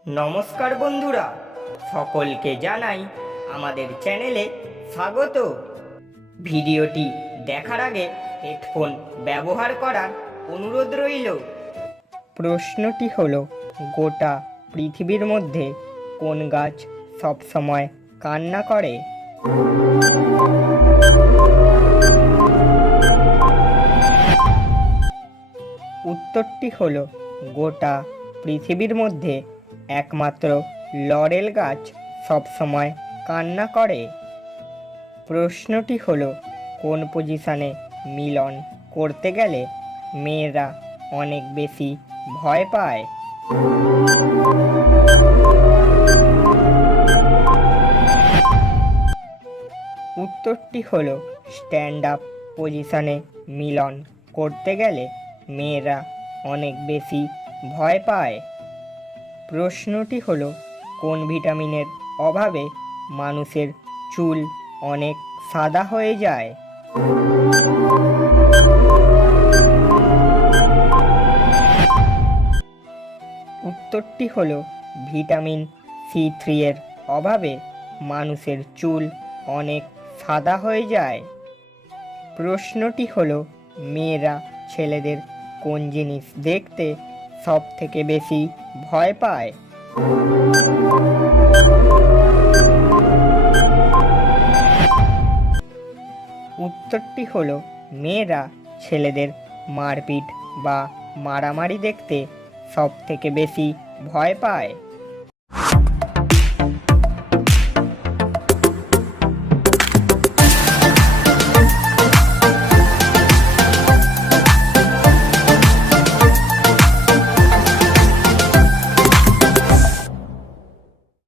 নমস্কার বন্ধুরা, সকলকে জানাই আমাদের চ্যানেলে স্বাগত। ভিডিওটি দেখার আগে হেডফোন ব্যবহার করার অনুরোধ রইল। প্রশ্নটি হলো, গোটা পৃথিবীর মধ্যে কোন গাছ সবসময় কান্না করে? উত্তরটি হলো, গোটা পৃথিবীর মধ্যে একমাত্র লরেল গাছ সবসময় কান্না করে। প্রশ্নটি হলো, কোন পজিশনে মিলন করতে গেলে মেয়েরা অনেক বেশি ভয় পায়? উত্তরটি হলো, স্ট্যান্ড আপ পজিশনে মিলন করতে গেলে মেয়েরা অনেক বেশি ভয় পায়। প্রশ্নটি হলো, কোন ভিটামিনের অভাবে মানুষের চুল অনেক সাদা হয়ে যায়? উত্তরটি হলো, ভিটামিন C3 এর অভাবে মানুষের চুল অনেক সাদা হয়ে যায়। প্রশ্নটি হলো, মেয়েরা ছেলেদের কোন জিনিস দেখতে সব থেকে বেশি ভয় পায়? উত্তরটি হলো, মেয়েরা ছেলেদের মারপিট বা মারামারি দেখতে সব থেকে বেশি ভয় পায়।